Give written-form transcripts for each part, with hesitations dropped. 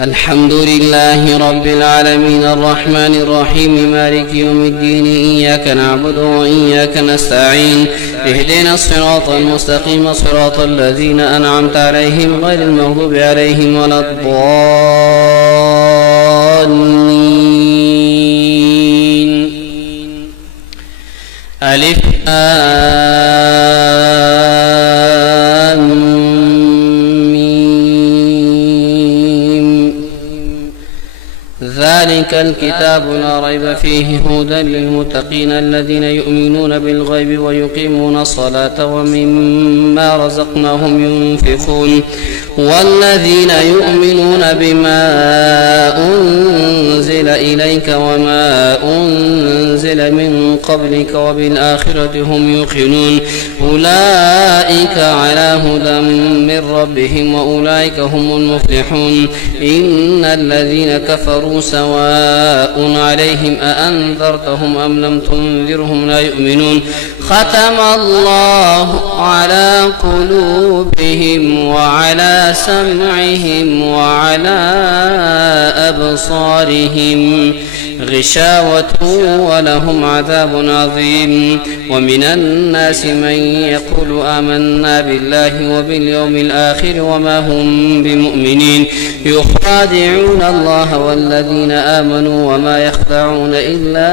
الحمد لله رب العالمين الرحمن الرحيم مالك يوم الدين إياك نعبد وإياك نستعين اهدنا الصراط المستقيم صراط الذين أنعمت عليهم غير المغضوب عليهم ولا الضالين ألف ذلك الكتاب لا ريب فيه هدى للمتقين الذين يؤمنون بالغيب ويقيمون الصلاة ومما رزقناهم ينفقون والذين يؤمنون بما أنزل إليك وما أنزل من قبلك وبالآخرة هم يوقنون أولئك على هدى من ربهم وأولئك هم المفلحون إن الذين كفروا سواء عليهم أأنذرتهم أم لم تنذرهم لا يؤمنون ختم الله على قلوبهم وعلى سمعهم وعلى أبصارهم غشاوة ولهم عذاب عظيم ومن الناس من يقول آمنا بالله وباليوم الآخر وما هم بمؤمنين يخادعون الله والذين آمنوا وما يخدعون إلا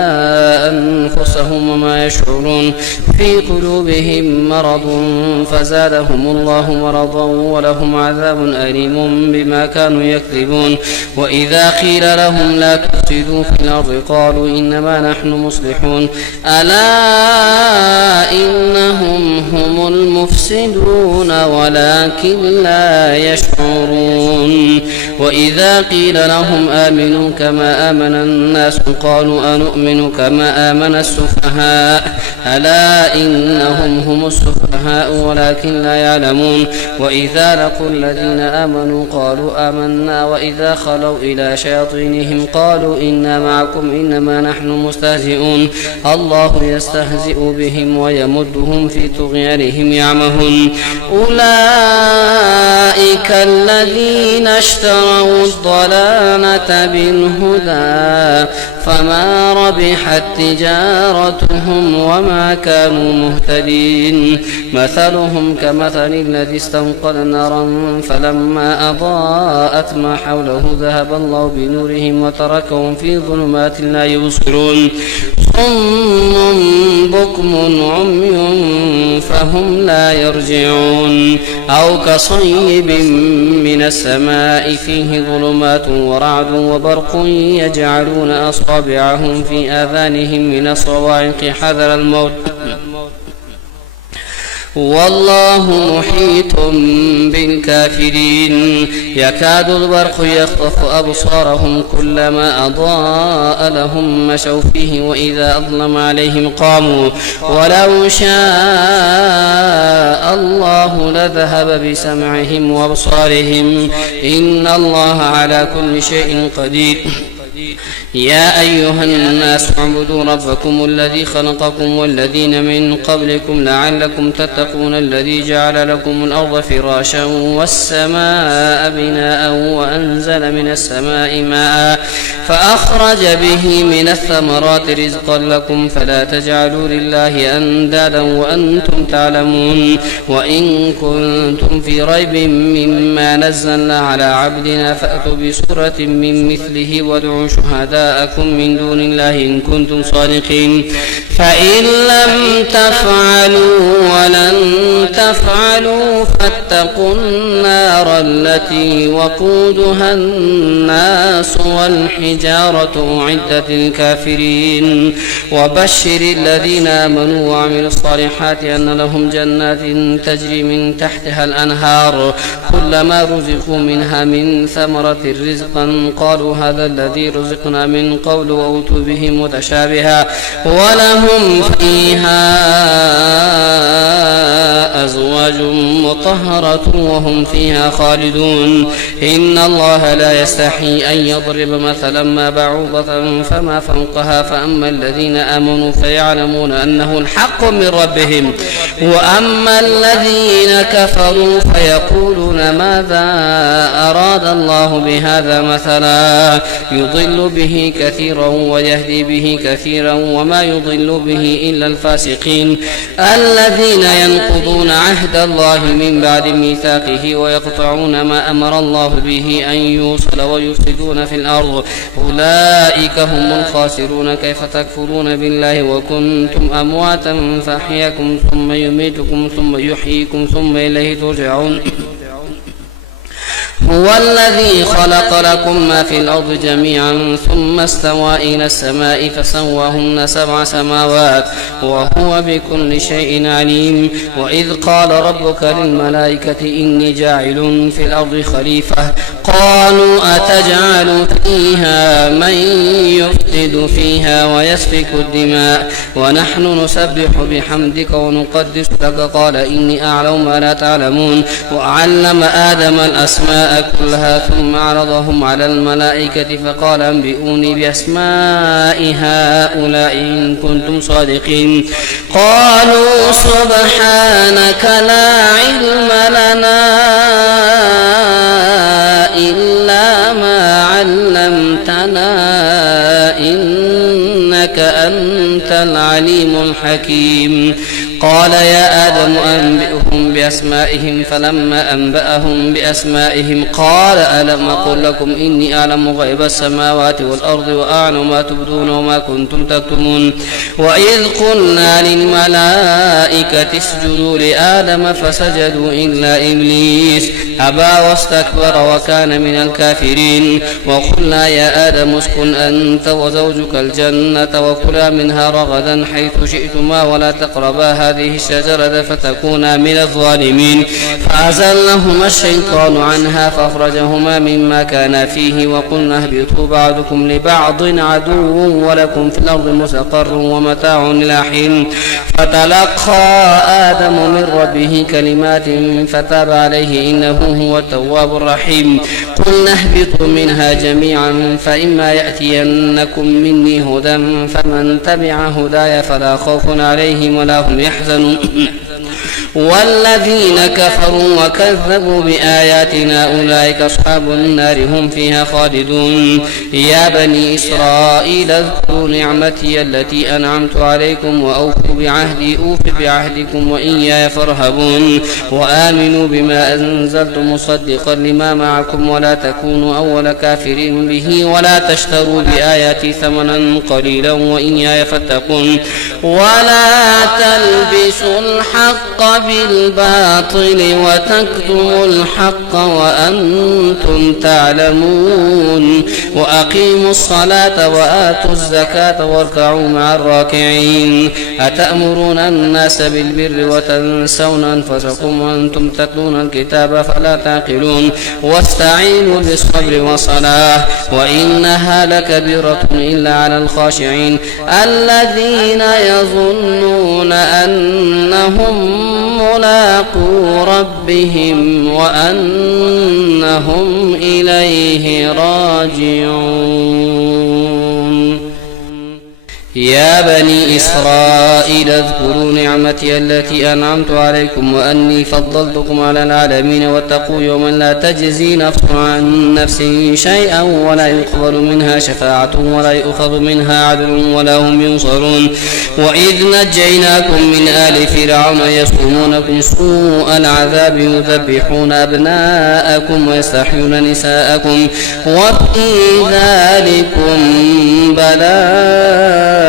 أنفسهم وما يشعرون في قلوبهم مرض فزادهم الله مرضا ولهم عذاب أليم بما كانوا يكذبون وإذا قيل لهم لا تفسدوا في الأرض قالوا إنما نحن مصلحون ألا إنهم هم المفسدون ولكن لا يشعرون وإذا قيل لهم آمنوا كما آمن الناس قالوا أنؤمن كما آمن السفهاء ألا إنهم هم السفهاء ولكن لا يعلمون وإذا لقوا الذين آمنوا قالوا آمنا وإذا خلوا إلى شياطينهم قالوا إنا معكم إنما نحن مستهزئون الله يستهزئ بهم ويمدهم في طغيانهم يعمهون أولئك الذين اشتروا الضلالة بالهدى فما ربحت تجارتهم وما كانوا مهتدين مثلهم كمثل الذي استوقد نارا فلما أضاءت ما حوله ذهب الله بنورهم وتركهم في ظلمات لا يبصرون صم بكم عمي فهم لا يرجعون أو كصيب من السماء فيه ظلمات ورعد وبرق يجعلون أصابعهم في آذانهم من الصواعق حذر الموت والله محيط بالكافرين يكاد البرق يخطف أبصارهم كلما أضاء لهم مشوا فيه وإذا أظلم عليهم قاموا ولو شاء الله لذهب بسمعهم وأبصارهم إن الله على كل شيء قدير يا أيها الناس اعبدوا ربكم الذي خلقكم والذين من قبلكم لعلكم تتقون الذي جعل لكم الأرض فراشا والسماء بناء وأنزل من السماء ماء فأخرج به من الثمرات رزقا لكم فلا تجعلوا لله أندادا وأنتم تعلمون وإن كنتم في ريب مما نزلنا على عبدنا فأتوا بسورة من مثله وادعوا شهداءكم من دون الله إن كنتم صادقين فإن لم تفعلوا ولن تفعلوا فاتقوا النار التي وقودها الناس والحجارة أعدت للكافرين وبشر الذين آمنوا وعملوا الصالحات أن لهم جنات تجري من تحتها الأنهار كلما رزقوا منها من ثمرة رزقا قالوا هذا الذي رزقنا من قبل وأوتوا به متشابها ولهم فيها أزواج مطهرة وهم فيها خالدون إن الله لا يستحي أن يضرب مثلا ما بعوضة فما فوقها فأما الذين آمنوا فيعلمون أنه الحق من ربهم وأما الذين كفروا فيقولون ماذا أراد الله بهذا مثلا يضل به كثيرا ويهدي به كثيرا وما يضل به إلا الفاسقين الذين ينقضون عهد الله من بعد ميثاقه ويقطعون ما أمر الله به أن يوصل ويفسدون في الأرض أولئك هم الخاسرون كيف تكفرون بالله وكنتم أمواتا فأحياكم ثم يميتكم ثم يحييكم ثم إليه ترجعون هو الذي خلق لكم ما في الأرض جميعا ثم استوى إلى السماء فسواهن 7 سماوات وهو بكل شيء عليم وإذ قال ربك للملائكة إني جاعل في الأرض خليفة قالوا أتجعل فيها من يفسد فيها ويسفك الدماء ونحن نسبح بحمدك ونقدس لك قال إني أعلم ما لا تعلمون وعلم آدم الأسماء كلها ثم عرضهم على الملائكة فقال أنبئوني بأسماء هؤلاء إن كنتم صادقين قالوا سبحانك لا علم لنا إلا ما علمتنا إنك أنت العليم الحكيم قال يا آدم أنبئهم بأسمائهم فلما أنبأهم بأسمائهم قال ألم أقل لكم إني أعلم غيب السماوات والأرض وأعلم ما تبدون وما كنتم تكتمون وإذ قلنا للملائكة اسجدوا لآدم فسجدوا إلا إبليس أبى واستكبر وكان من الكافرين وقلنا يا آدم اسكن أنت وزوجك الجنة وكلا منها رغدا حيث شئتما ولا تقربا هذه الشجرة فتكونا من الظالمين فأزلهما الشيطان عنها فأخرجهما مما كان فيه وقلنا اهبطوا بعضكم لبعض عدو ولكم في الأرض مستقر ومتاع إلى حين فتلقى آدم من ربه كلمات فتاب عليه إنه هو التواب الرحيم قلنا اهبطوا منها جميعا فإما يأتينكم مني هدى فمن تبع هداي فلا خوف عليهم ولا هم يحزنون والذين كفروا وكذبوا بآياتنا أولئك أصحاب النار هم فيها خالدون يا بني إسرائيل اذكروا نعمتي التي أنعمت عليكم وأوفوا بعهدي أوف بعهدكم وإياي فارهبون وآمنوا بما أنزلت مصدقا لما معكم ولا تكونوا أول كافر به ولا تشتروا بآياتي ثمنا قليلا وإياي فاتقون ولا تلبسوا الحق بالباطل وتكتموا الحق وأنتم تعلمون وأقيموا الصلاة وآتوا الزكاة واركعوا مع الراكعين أتأمرون الناس بالبر وتنسون أنفسكم وأنتم تتلون الكتاب فلا تعقلون واستعينوا بالصبر والصلاة وإنها لكبيرة إلا على الخاشعين الذين يظنون أنهم ملاقو ربهم وأنهم إليه راجعون يا بني إسرائيل اذكروا نعمتي التي أنعمت عليكم وأني فضلتكم على العالمين واتقوا يوما لا تجزي نفس عن نفس شيئا ولا يقبل منها شفاعة ولا يؤخذ منها عدل ولا هم ينصرون وإذ نجيناكم من آل فرعون يصومونكم سوء العذاب يذبحون أبناءكم ويستحيون نساءكم وفي ذلكم بلاء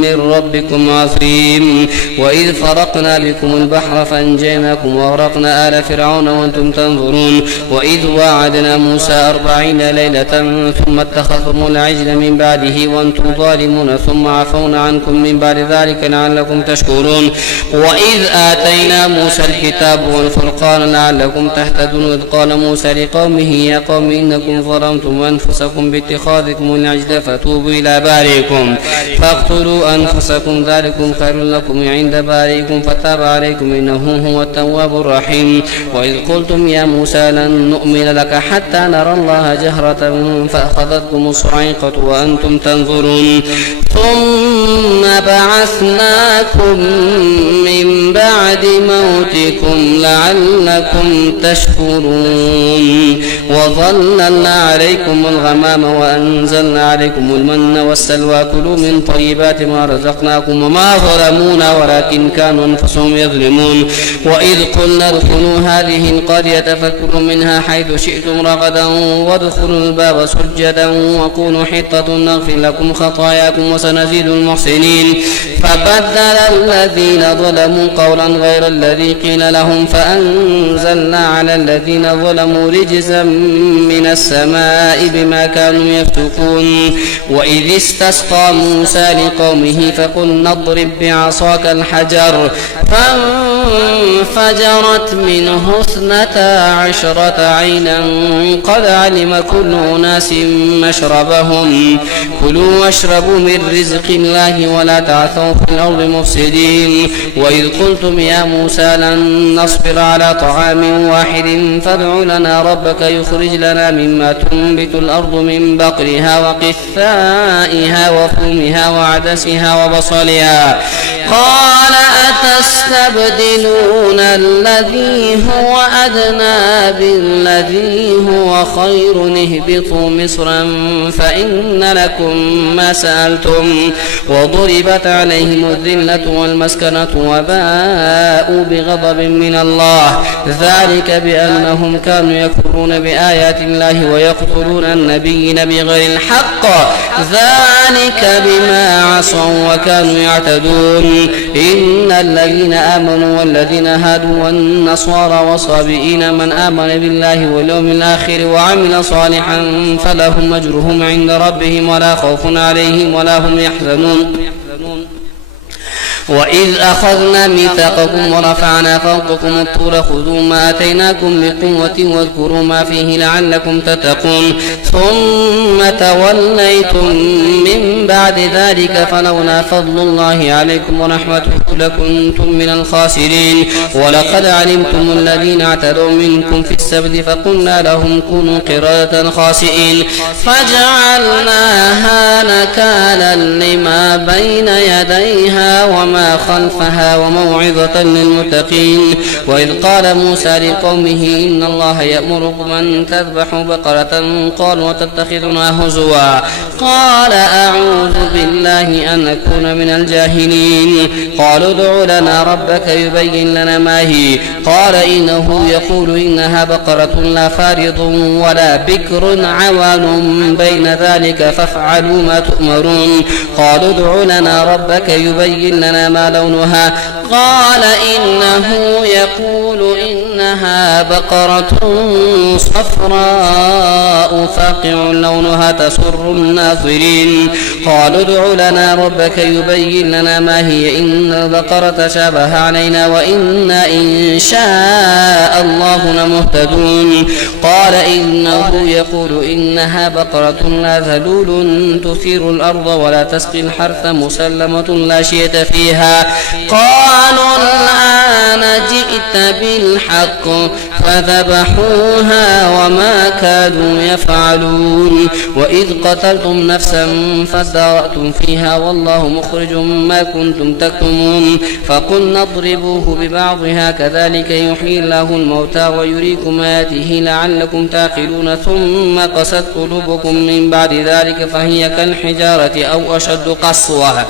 من من ربكم عظيم. وإذ فرقنا بكم البحر فأنجيناكم وأغرقنا آل فرعون وأنتم تنظرون. وإذ وعدنا موسى 40 ليلة ثم اتخذتم العجل من بعده وأنتم ظالمون ثم عفونا عنكم من بعد ذلك لعلكم تشكرون. وإذ آتينا موسى الكتاب والفرقان لعلكم تهتدون. إذ قال موسى لقومه يا قوم إنكم ظلمتم أنفسكم باتخاذكم العجل فتوبوا إلى بارئكم فاقتلوا أنفسكم ذلكم خير لكم عند بارئكم فتاب عليكم إنه هو التواب الرحيم. وإذ قلتم يا موسى لن نؤمن لك حتى نرى الله جهرة فأخذتكم الصاعقة وأنتم تنظرون. ثم بعثناكم من بعد موتكم لعلكم تشكرون. وظللنا عليكم الغمام وأنزلنا عليكم المن والسلوى كلوا من طيبات ما رزقناكم وما ظلمونا ولكن كانوا أنفسهم يظلمون. وإذ قلنا ادخلوا هذه القرية فكلوا منها حيث شئتم رغدا وادخلوا الباب سجدا وقولوا حطة نغفر لكم خطاياكم وسنزيد المحسنين. فبدل الذين ظلموا قولا غير الذي قيل لهم فأنزلنا على الذين ظلموا رجزا من السماء بما كانوا يفسقون. وإذ استسقى موسى لقومه فقلنا اضرب بعصاك الحجر فانفجرت منه 12 عينا قد علم كل أناس مشربهم كلوا واشربوا من رزق الله ولا تعثوا في الأرض مفسدين. وإذ قلتم يا موسى لن نصبر على طعام واحد فادع لنا ربك يخرج لنا مما تنبت الأرض من بقرها وقثائها وفومها وعدسها وبصلها قال أتستبدلون الذي هو أدنى بالذي هو خير اهبطوا مصرا فإن لكم ما سألتم وضربت عليهم الذلة والمسكنة وباءوا بغضب من الله ذلك بأنهم كانوا يكفرون بآيات الله ويقتلون النبيين بغير الحق ذلك بما عصوا وكانوا يعتدون. إن الذين آمنوا والذين هادوا والنصارى والصابئين من آمن بالله واليوم الآخر وعمل صالحا فلهم أجرهم عند ربهم ولا خوف عليهم ولا هم يحزنون. وإذ أخذنا ميثاقكم ورفعنا فوقكم الطور خذوا ما آتيناكم بقوة واذكروا ما فيه لعلكم تتقون ثم توليتم من بعد ذلك فلولا فضل الله عليكم ورحمته لكنتم من الخاسرين. ولقد علمتم الذين اعتدوا منكم في السبت فقلنا لهم كونوا قردة خاسئين فجعلناها نكالا لما بين يديها وما خلفها وموعظة للمتقين. وإذ قال موسى لقومه إن الله يأمركم أن تذبحوا بقرة قالوا وتتخذنا هزوا قال أعوذ بالله أن أكون من الجاهلين. قالوا ادع لنا ربك يبين لنا ما هي قال إنه يقول إنها بقرة لا فارض ولا بكر عوان بين ذلك فافعلوا ما تؤمرون. قالوا ادع لنا ربك يبين لنا ما لونها قال إنه يقول إنها بقرة صفراء فاقع لونها تسر الناظرين. قالوا ادع لنا ربك يبين لنا ما هي إن البقرة شابه علينا وإنا إن شاء الله لمهتدون. قال إنه يقول إنها بقرة لا ذلول تثير الأرض ولا تسقي الحرث مسلمة لا شية فيها قالوا الآن جئت بالحق فذبحوها وما كادوا يفعلون. وإذ قتلتم نفسا فادارأتم فيها والله مخرج ما كنتم تكتمون فقلنا اضربوه ببعضها كذلك يحيي الله الموتى ويريكم آياته لعلكم تعقلون. ثم قست قلوبكم من بعد ذلك فهي كالحجارة أو أشد قسوة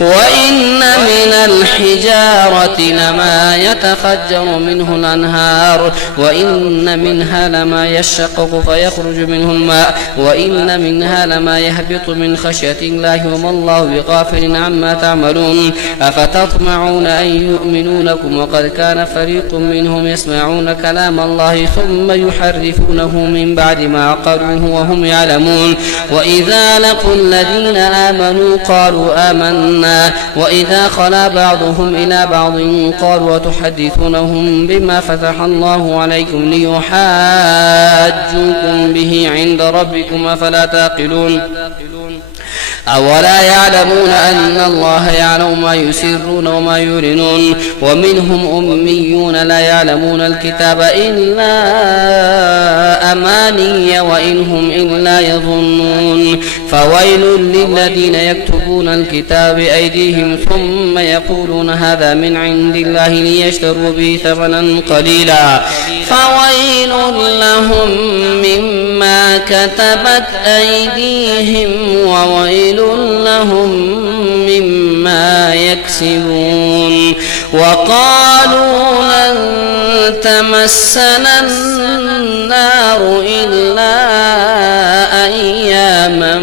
وإن من الحجارة لما يتفجر منه الأنهار النار وإن منها لما يشقق فيخرج منه الماء وإن منها لما يهبط من خشية الله وما الله بغافل عما تعملون أفتطمعون أن يؤمنوا لكم وقد كان فريق منهم يسمعون كلام الله ثم يحرفونه من بعد ما عقلوه وهم يعلمون وإذا لقوا الذين آمنوا قالوا آمنا وإذا خلا بعضهم إلى بعض قالوا وتحدثونهم بما فتح الله عليكم ليحاجوكم به عند ربكم أفلا تعقلون أولا يعلمون أن الله يعلم ما يسرون وما يعلنون ومنهم أميون لا يعلمون الكتاب إلا أماني وإن هم إلا يظنون فويل للذين يكتبون الكتاب بأيديهم ثم يقولون هذا من عند الله ليشتروا به ثمنا قليلا فويل لهم مما كتبت أيديهم وويل لهم مما يكسبون وقالوا لن تمسنا النار إلا أياما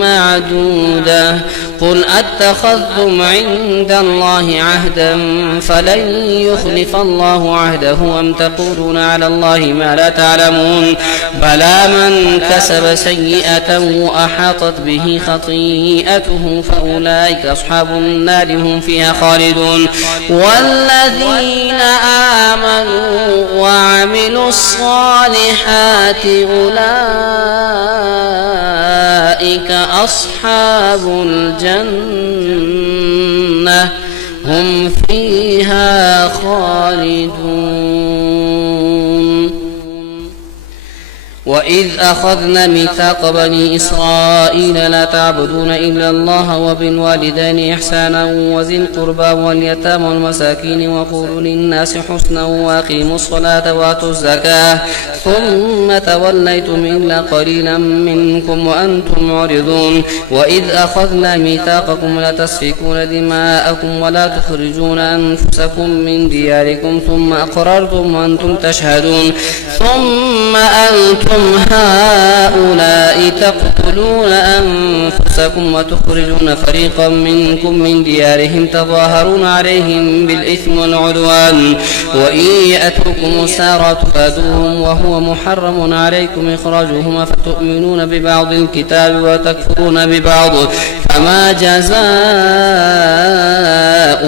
معدودة قل أتخذتم عند الله عهدا فلن يخلف الله عهده أم تقولون على الله ما لا تعلمون بلى من كسب سيئة وأحاطت به خطيئته فأولئك أصحاب النار هم فيها خالدون والذين آمنوا وعملوا الصالحات أولئك أصحاب الجنة هم فيها خالدون وإذ أخذنا ميثاق بني إسرائيل لا تعبدون إلا الله وبالوالدين إحسانا وذي القربى واليتامى والمساكين وقولوا للناس حسنا وأقيموا الصلاة وآتوا الزكاة ثم توليتم إلا قليلا منكم وأنتم معرضون وإذ أخذنا ميثاقكم لا تسفكون دماءكم ولا تخرجون أنفسكم من دياركم ثم أقررتم وأنتم تشهدون ثم أنتم هؤلاء تقتلون أنفسكم وتخرجون فريقا منكم من ديارهم تظاهرون عليهم بالإثم والعدوان وإن يأتوكم سارة تفادوهم وهو محرم عليكم إخراجهم فتؤمنون ببعض الكتاب وتكفرون ببعض فما جزاء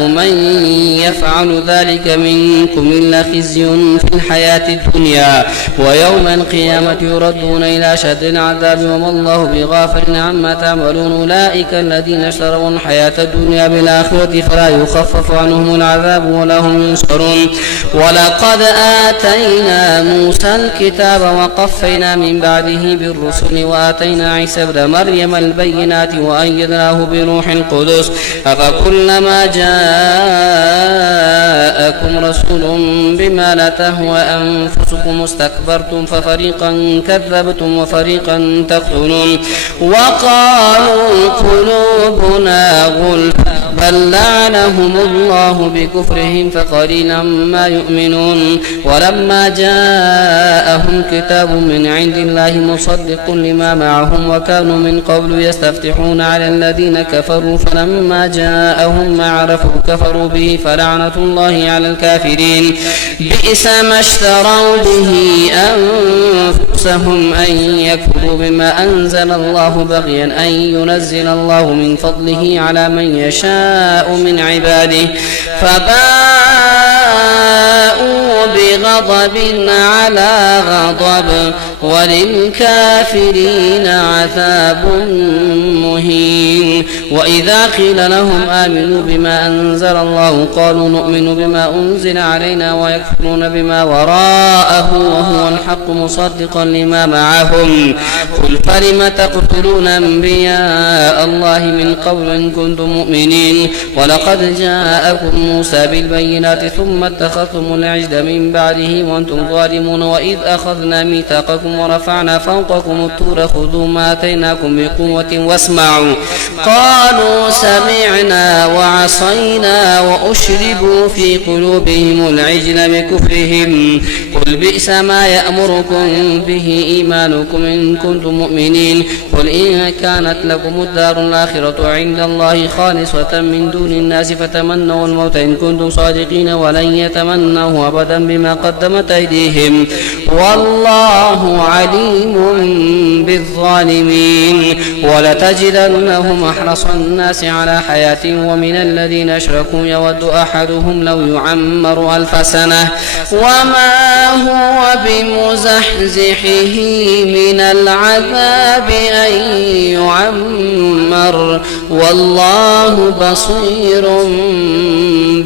من يفعل ذلك منكم إلا خزي في الحياة الدنيا ويوم القيامة يردون إلى أشد العذاب وما الله بغافل عما تعملون أولئك الذين اشتروا الحياة الدنيا بالآخرة فلا يخفف عنهم العذاب ولا هم ينصرون ولقد آتينا موسى الكتاب وقفينا من بعده بالرسل وآتينا عيسى ابن مريم البينات وأيدناه بروح القدس أفكلما جاءكم رسول بما لا تهوى أنفسكم استكبرتم ففريقا كذبتم وفريقا تقتلون وقالوا قلوبنا غلف بل لعنهم الله بكفرهم فقليلا ما يؤمنون ولما جاءهم كتاب من عند الله مصدق لما معهم وكانوا من قبل يستفتحون على الذين كفروا فلما جاءهم ما عرفوا كفروا به فلعنة الله على الكافرين بئس ما اشتروا به أنفسهم أن يكفروا بما أنزل الله بغيا أن ينزل الله من فضله على من يشاء من عباده فباءوا بغضب على غضب وللكافرين عذاب مهين وإذا قيل لهم آمنوا بما أنزل الله قالوا نؤمن بما أنزل علينا ويكفرون بما وراءه وهو الحق مصدقا لما معهم قل فلم تقتلون أنبياء الله من قبل إن كنتم مؤمنين ولقد جاءكم موسى بالبينات ثم اتخذتم العجل من بعده وأنتم ظالمون وإذ أخذنا ميثاقكم لكم ورفعنا فوقكم الطور خذوا ما آتيناكم بقوة واسمعوا. قالوا سمعنا وعصينا وأشربوا في قلوبهم العجل بكفرهم قل بئس ما يأمركم به إيمانكم إن كنتم مؤمنين قل إن كانت لكم الدار الآخرة عند الله خالصة من دون الناس فتمنوا الموت إن كنتم صادقين ولن يتمنوا أبدا بما قدمت أيديهم والله عليم بالظالمين. ولتجدنهم أحرص الناس على حياة ومن الذين أشركوا يود أحدهم لو يعمر 1000 سنة وما هو بمزحزحه من العذاب أن يعمر والله بصير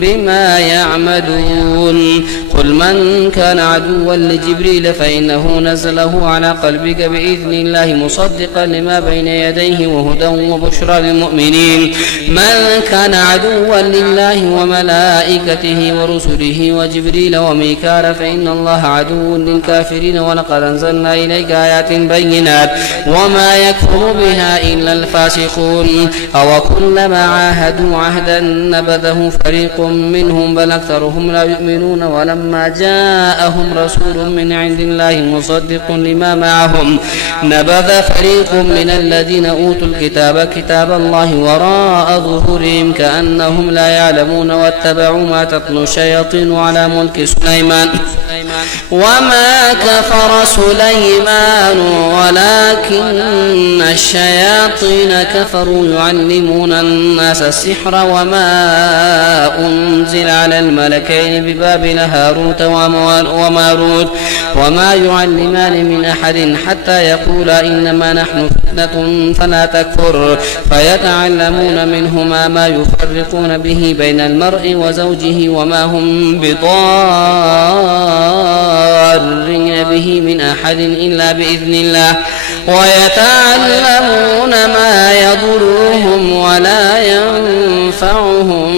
بما يعملون. قل من كان عدوا لجبريل فإنه نزله على قلبك بإذن الله مصدقا لما بين يديه وهدى وبشرى للمؤمنين. من كان عدوا لله وملائكته ورسله وجبريل وميكال فإن الله عدو للكافرين ولقد أنزلنا إليك آيات بينات وما يكفر بها إلا الفاسقون. أو كلما عاهدوا عهدا نبذه فريق منهم بل أكثرهم لا يؤمنون ولما جاءهم رسول من عند الله مصدق لما معهم نبذ فريق من الذين أوتوا الكتاب كتاب الله وراء ظهورهم كأنهم لا يعلمون واتبعوا ما تتلو الشياطين على ملك سليمان وما كفر سليمان ولكن الشياطين كفروا يعلمون الناس السحر وما أنزل على الملكين ببابل هاروت وماروت وما يعلمان من أحد حتى يقولا إنما نحن فتنة فلا تكفر فيتعلمون منهما ما يفرقون به بين المرء وزوجه وما هم بضارين به من أحد إلا بإذن الله ويتعلمون ما يضرهم ولا ينفعهم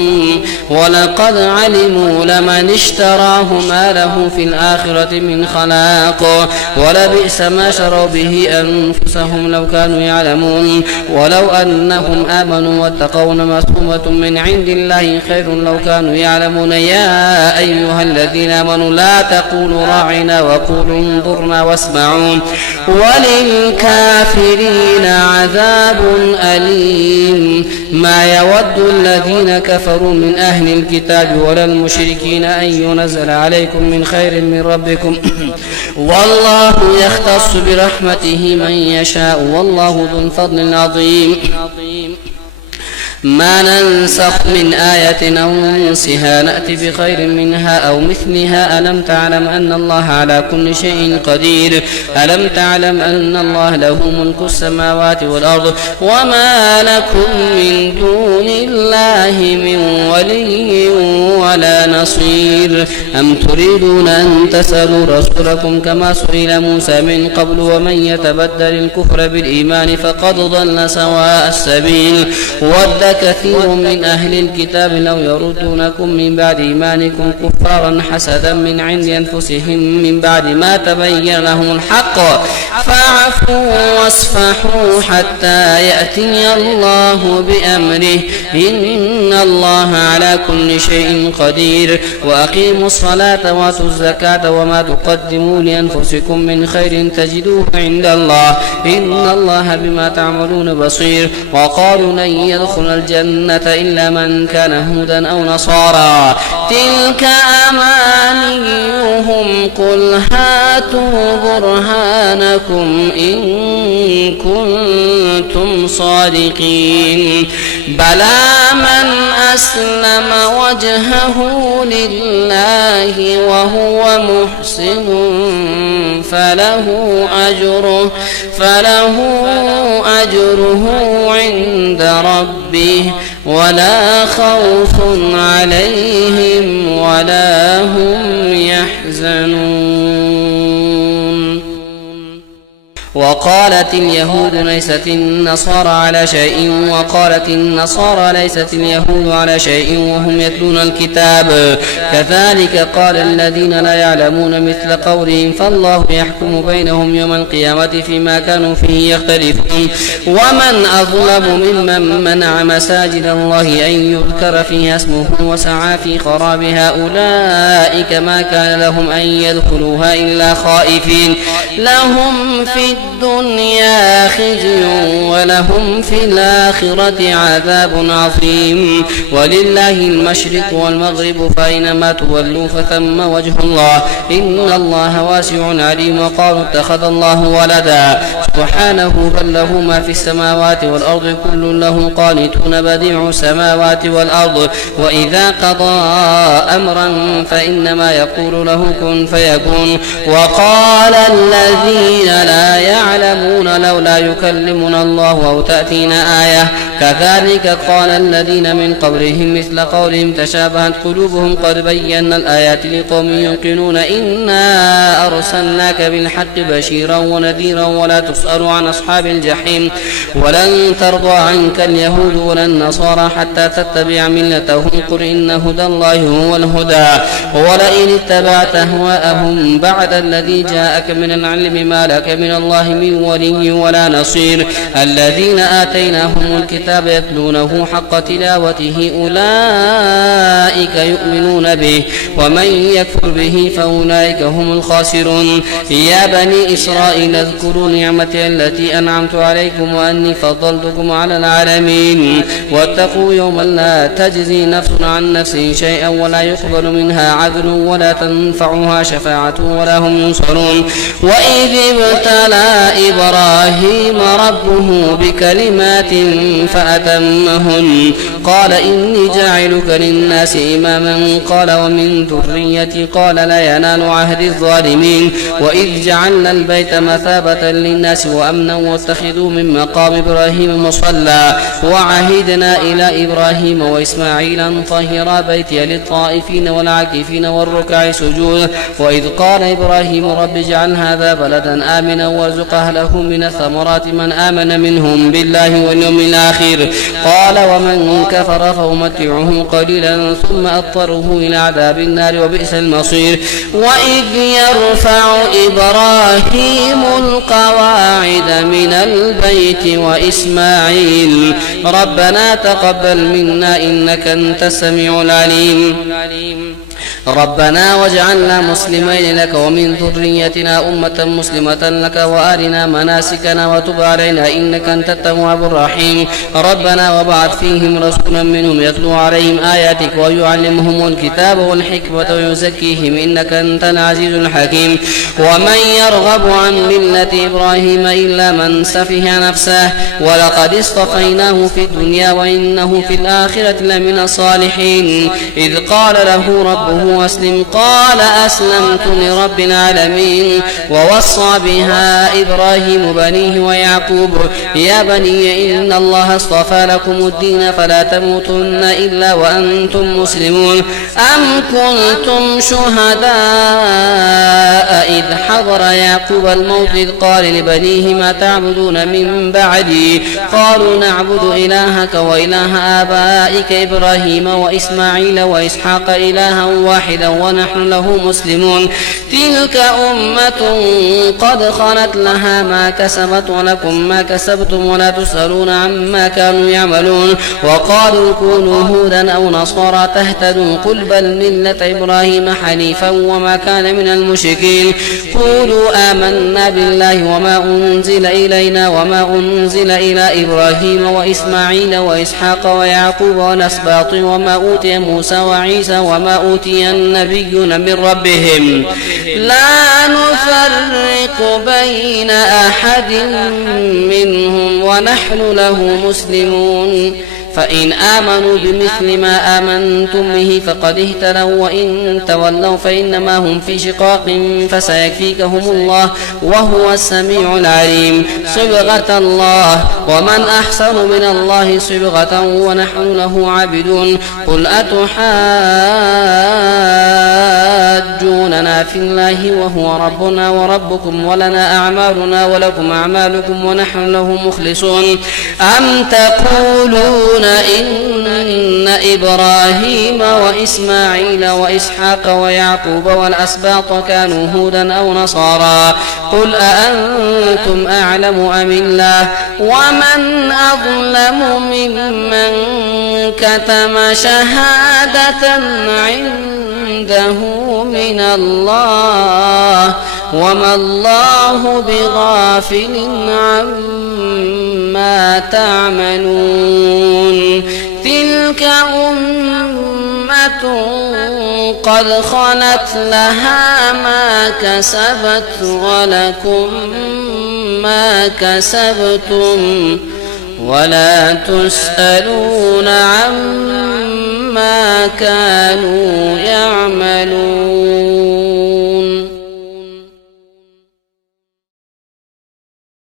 ولقد علموا لمن اشتراه ما له في الآخرة من خلاق ولبئس ما شروا به أنفسهم لو كانوا يعلمون. ولو أنهم آمنوا واتقوا لمثوبة من عند الله خير لو كانوا يعلمون. يا أيها الذين آمنوا لا تقولوا راعنا وقولوا انظرنا واسمعوا وللكافرين عذاب أليم. ما يود الذين كفروا من أهل الكتاب ولا المشركين أن ينزل عليكم من خير من ربكم والله يختص برحمته من يشاء والله ذو الفضل العظيم. ما ننسخ من آية أو ننسها نأتي بخير منها أو مثلها. ألم تعلم أن الله على كل شيء قدير. ألم تعلم أن الله له ملك السماوات والأرض وما لكم من دون الله من ولي ولا نصير. أم تريدون أن تسألوا رسولكم كما سئل موسى من قبل ومن يتبدل الكفر بالإيمان فقد ضل سواء السبيل. ود كثير من أهل الكتاب لو يردونكم من بعد إيمانكم كفارا حسدا من عند أنفسهم من بعد ما تبين لهم الحق فاعفوا واصفحوا حتى يأتي الله بأمره إن الله على كل شيء قدير. وأقيموا الصلاة وآتوا الزكاة وما تقدموا لأنفسكم من خير تجدوه عند الله إن الله بما تعملون بصير. وقالوا لن يدخل الجنة إلا من كان هودا أو نصارى تلك أمانيهم قل هاتوا برهانكم إن كنتم صادقين. بلى من أسلم وجهه لله وهو محسن فله أجره عند ربه ولا خوف عليهم ولا هم يحزنون. وقالت اليهود ليست النصارى على شيء وقالت النصارى ليست اليهود على شيء وهم يتلون الكتاب كذلك قال الذين لا يعلمون مثل قولهم فالله يحكم بينهم يوم القيامة فيما كانوا فيه يختلفون ومن أظلم ممن منع مساجد الله أن يذكر فيها اسمه وسعى في خرابها أولئك ما كان لهم أن يدخلوها إلا خائفين لهم في الدنيا خزي ولهم في الآخرة عذاب عظيم ولله المشرق والمغرب فأينما تولوا فثم وجه الله إن الله واسع عليم وقالوا اتخذ الله ولدا سبحانه بل له ما في السماوات والأرض كل له قانتون بديع السماوات والأرض وإذا قضى أمرا فإنما يقول له كن فيكون وقال الذين لا يعلمون لولا يكلمنا الله أو تأتينا آية كذلك قال الذين من قبلهم مثل قولهم تشابهت قلوبهم قد بينا الآيات لقوم يوقنون إنا أرسلناك بالحق بشيرا ونذيرا ولا تسأل عن أصحاب الجحيم ولن ترضى عنك اليهود ولا النصارى حتى تتبع ملتهم قل إن هدى الله هو الهدى ولئن اتبعت أهواءهم بعد الذي جاءك من العلم ما لك من الله من ولي ولا نصير الذين آتيناهم الكتاب يتلونه حق تلاوته أولئك يؤمنون به ومن يكفر به فأولئك هم الخاسرون يا بني إسرائيل اذكروا نعمتي التي أنعمت عليكم وأني فضلتكم على العالمين واتقوا يوما لا تجزي نفس عن نفس شيئا ولا يقبل منها عدل ولا تنفعها شفاعة ولا هم ينصرون وإذ ابتلى إبراهيم ربه بكلمات فأتمهن قال إني جاعلك للناس إماما قال ومن ذريتي قال لا ينال عهد الظالمين وإذ جعلنا البيت مثابة للناس وأمنا واتخذوا من مقام إبراهيم مصلى وعهدنا إلى إبراهيم وإسماعيل أن طهرا بيتي للطائفين والعاكفين والركع سجود وإذ قال إبراهيم رب اجعل هذا بلدا آمنا وارزق أهله من الثمرات من آمن منهم بالله واليوم الآخر قال ومن كفر فأمتعه قليلا ثم أضطره إلى عذاب النار وبئس المصير وإذ يرفع إبراهيم القواعد من البيت وإسماعيل ربنا تقبل منا إنك أنت السميع العليم ربنا واجعلنا مسلمين لك ومن ذريتنا أمة مسلمة لك وأرنا مناسكنا وتب علينا إنك أنت التواب الرحيم ربنا وابعث فيهم رسولا منهم يتلو عليهم آياتك ويعلمهم الكتاب والحكمة ويزكيهم إنك أنت العزيز الحكيم ومن يرغب عن ملة إبراهيم إلا من سفه نفسه ولقد اصطفيناه في الدنيا وإنه في الآخرة لمن الصالحين إذ قال له ربه واسلم قال أسلمت لرب العالمين ووصى بها إبراهيم بنيه ويعقوب يا بني إن الله اصطفى لكم الدين فلا تموتن إلا وأنتم مسلمون أم كنتم شهداء إذ حضر يعقوب الموت إذ قال لبنيه ما تعبدون من بعدي قالوا نعبد إلهك وإله آبائك إبراهيم وإسماعيل وإسحاق إلها واحدا ونحن له مسلمون تلك أمة قد خلت لها ما كسبت ولكم ما كسبتم ولا تسألون عما كانوا يعملون وقالوا كونوا هودا أو نصارى تهتدوا قل بل ملة إبراهيم حنيفا وما كان من المشركين قولوا آمنا بالله وما أنزل إلينا وما أنزل إلى إبراهيم وإسماعيل وإسحاق ويعقوب والأسباط وما أوتي موسى وعيسى وما أوتي النبيون من ربهم لا نفرق بين أحد منهم ونحن له مسلمون فإن آمنوا بمثل ما آمنتم به فقد اهتدوا وإن تولوا فإنما هم في شقاق فسيكفيكهم الله وهو السميع العليم. صبغة الله ومن أحسن من الله صبغة ونحن له عابدون. قل أتحاجوننا في الله وهو ربنا وربكم ولنا أعمالنا ولكم أعمالكم ونحن له مخلصون. أم تقولون إن إبراهيم وإسماعيل وإسحاق ويعقوب والأسباط كانوا هودا أو نصارى قل أأنتم أعلم أم الله ومن أظلم ممن كتم شهادة عنده من الله وما الله بغافل عما تعملون. تلك أمة قد خلت لها ما كسبت ولكم ما كسبتم ولا تسألون عما كانوا يعملون.